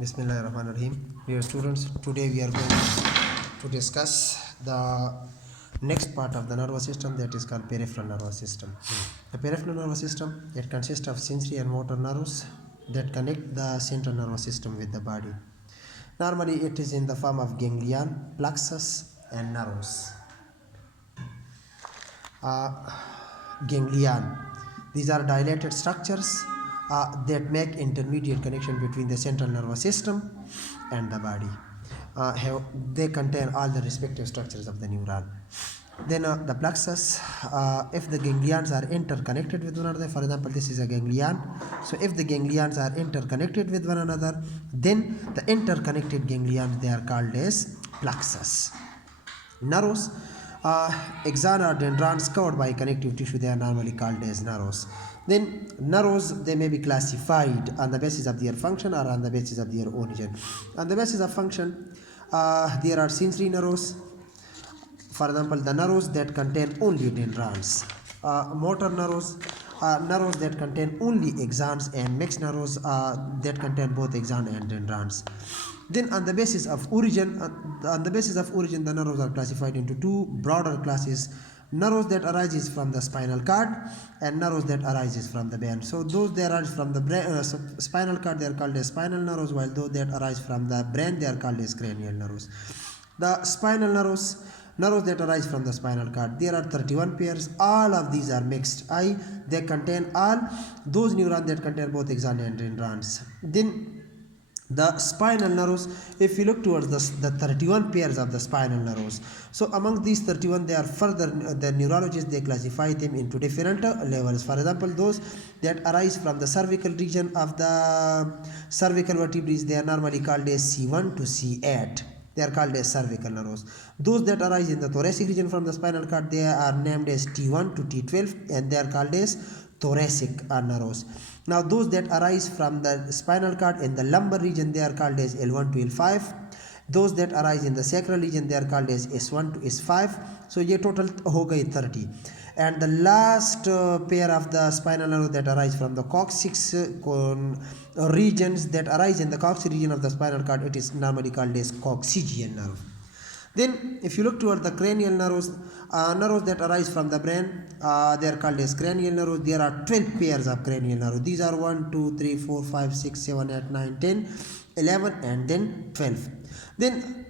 Bismillahirrahmanirrahim. Dear students, today we are going to discuss the next part of the nervous system, that is called peripheral nervous system. The peripheral nervous system, it consists of sensory and motor nerves that connect the central nervous system with the body. Normally it is in the form of ganglion, plexus and nerves. Ganglion, these are dilated structures that make intermediate connection between the central nervous system and the body. They contain all the respective structures of the neuron. Then the plexus, if the ganglions are interconnected with one another, for example this is a ganglion, so if the ganglions are interconnected with one another, then the interconnected ganglions, they are called as plexus. Nerves, axon or dendrons covered by connective tissue, they are normally called as nerves. Then nerves, they may be classified on the basis of their function or on the basis of their origin. On the basis of function, there are sensory nerves, for example the nerves that contain only dendrons. Motor nerves, nerves that contain only axons, and mixed nerves that contain both axon and dendrons. Then on the basis of origin, the nerves are classified into two broader classes: nerves that arises from the spinal cord and nerves that arises from the brain. So those that arise from the brain, spinal cord, they are called as spinal nerves, while those that arise from the brain, they are called as cranial nerves. The spinal nerves, nerves that arise from the spinal cord, there are 31 pairs. All of these are mixed. They contain all those neurons that contain both axon and dendrons. Then the spinal nerves, if you look towards the 31 pairs of the spinal nerves, so among these 31, they are further, the neurologists, they classify them into different levels. For example, those that arise from the cervical region of the cervical vertebrae, they are normally called as C1 to C8. They are called as cervical nerves. Those that arise in the thoracic region from the spinal cord, they are named as T1 to T12, and they are called as thoracic nerves. Now those that arise from the spinal cord in the lumbar region, they are called as L1 to L5. Those that arise in the sacral region, they are called as S1 to S5. So ये total हो गई 30. And the last pair of the spinal nerve that arise from the coccyx regions, that arise in the coccyx region of the spinal cord, it is normally called as coccygeal nerve. Then if you look toward the cranial nerves, nerves that arise from the brain, they are called as cranial nerves. There are 12 pairs of cranial nerves. These are 1, 2, 3, 4, 5, 6, 7, 8, 9, 10, 11 and then 12. Then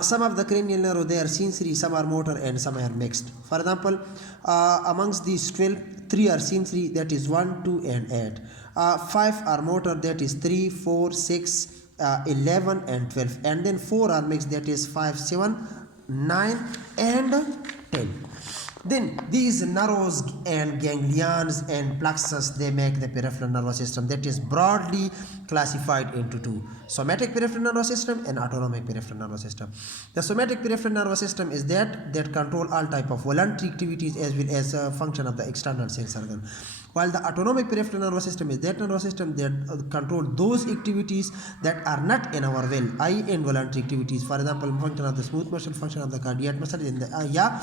some of the cranial nerves, they are sensory, some are motor and some are mixed. For example, amongst these 12, 3 are sensory, that is 1, 2 and 8. 5 are motor, that is 3, 4, 6, 11 and 12, and then 4 are mixed, that is 5, 7, 9 and 10. Then these nerves and ganglions and plexus, they make the peripheral nervous system, that is broadly classified into two: somatic peripheral nervous system and autonomic peripheral nervous system. The somatic peripheral nervous system is that control all type of voluntary activities as well as a function of the external sense organ, while the autonomic peripheral nervous system is that nervous system that control those activities that are not in our will, i.e. involuntary activities. For example, function of the smooth muscle, function of the cardiac muscle, in the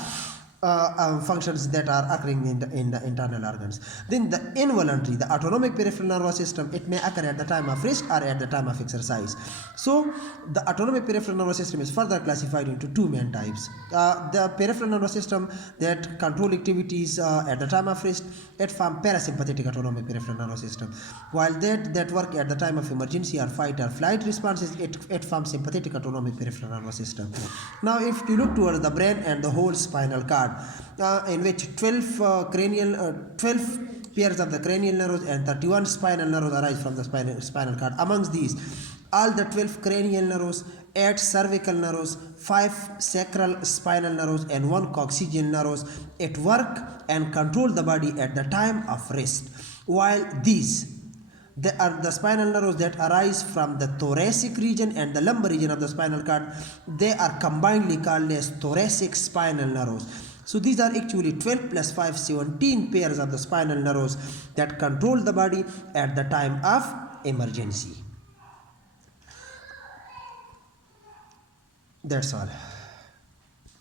functions that are occurring in the internal organs. Then the involuntary, the autonomic peripheral nervous system, it may occur at the time of rest or at the time of exercise. So the autonomic peripheral nervous system is further classified into two main types: the peripheral nervous system that control activities at the time of rest, it forms parasympathetic autonomic peripheral nervous system, while that work at the time of emergency or fight or flight responses, it forms sympathetic autonomic peripheral nervous system. Now if you look towards the brain and the whole spinal cord, in which 12 pairs of the cranial nerves and 31 spinal nerves arise from the spinal cord. Amongst these, all the 12 cranial nerves, 8 cervical nerves, 5 sacral spinal nerves and 1 coccygeal nerves, it work and control the body at the time of rest, while these, they are the spinal nerves that arise from the thoracic region and the lumbar region of the spinal cord, they are combinedly called as thoracic spinal nerves. So these are actually 12 plus 5, 17 pairs of the spinal nerves that control the body at the time of emergency. That's all.